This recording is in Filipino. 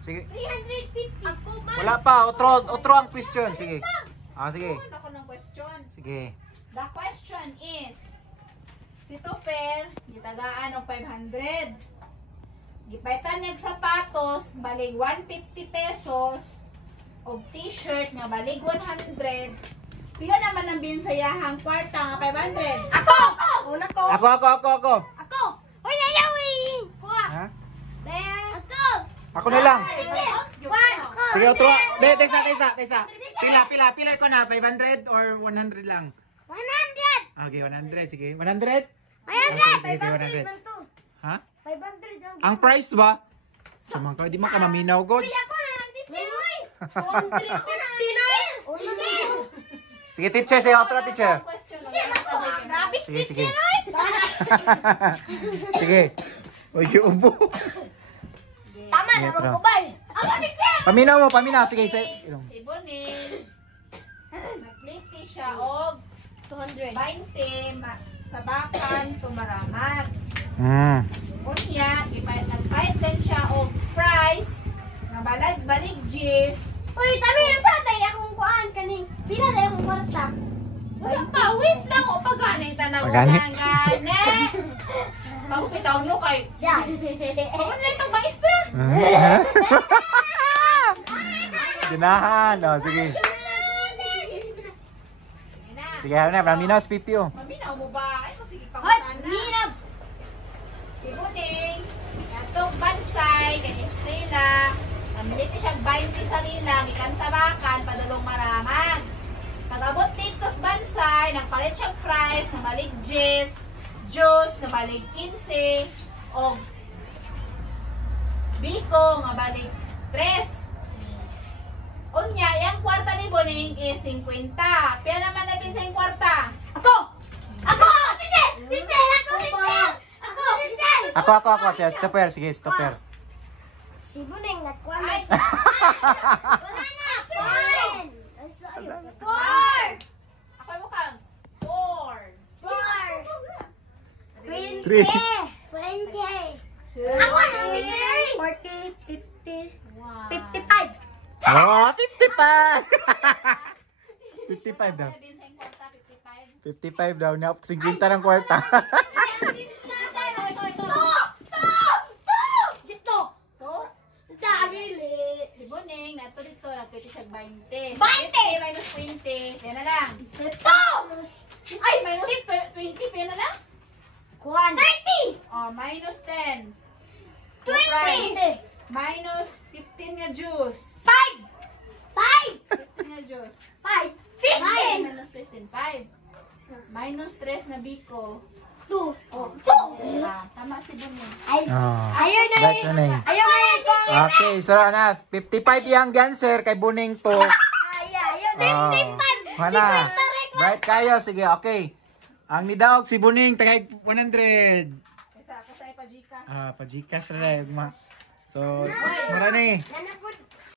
Sige. 350. Ako man. Wala pa, otro ang question. Sige. Sige. Ako ng question. Sige. The question is, si Tupper, gitagaan og 500. Gipaitan niya sapatos, balig 150 pesos. Og t-shirt nga balig 100. Pila naman ang binsayahang kwarta nga 500? Ako! Una ko. Ako. Ako! Uy, ayaw eh! Kuha. Ha? Ako! Ako na lang. One. Sige, otro. Be, tesa. Pila ko na, 500 or 100 lang? 100! Okay, 100. Sige, 100? 100! Sige, 100. Ha? 500 lang. Ang price ba? Saman ka, di man ka maminaw, God. Uy, ako na lang, teacher! 159! Sige, teacher. Sige, otro, teacher. Grabe, Sige. teacher! Sige. Uy, ubo. Tama na, Metro. magkubay! Ako, teacher! Paminaw. Sige, sige. Si Bonin, nagliti siya og 200. 20 sa bakan tumaramag. Unya, nagpahit din siya og price nga balig gis. Uy, tami yan sa tayo akong kuhaan kaning. Pila na yung kwarta. Wala pa, wait lang o pagani tanang Pagani? gani. Pagpitaw no kay. Siya. Online pag maestra. Dinahan. O, sige. Sige, ano na. Paminaw, PPO. Maminaw mo ba? Ay, sige Hoy, pangutana. minab. Si Buning, atong bansay, kay Estrella, namiliti siya 20 sa nila, gikan sa bakan, padulong maramag. Pag-abot dito sa bansay, nagpalit siyang fries, namalig juice, namalig 15, o biko, nabalig 3. Unya, yung kwarta ni Buning is 50. Pila naman natin sa yung kwarta? Ako! Ako! Teacher! Teacher! Ako, teacher! Ako, teacher! Ako. Sige, stopper. Si Buneng nagkuha Ay! Wala na! Fine! Four! Ako yung mukhang 4. Four! 3. 20! Ako na, teacher! 40, 50, 55! Oh, 55. 55 daw. 55 daw. 50 ng kwarta. Si Boning, nato dito, nagpiti siya 20. 20! Minus 20. Yan na lang. Ay! Minus 20, yan na lang. 30! Minus 10. 20! Minus 15 nga juice. 5! 15 nga juice. 15! Minus 15, 5. Minus 3 na biko. 2! Tama si Boning. Ayaw na That's your name. Ayaw na yun ko! Okay, so Anas, 55 yung ganser kay Buning to. Ayaw na yun! Mana? Bright kayo, sige, okay. Ang nidaog si Buning, tagay 100. Kasay pa Gcash. Pajikas na rin. So, marami. Nanapod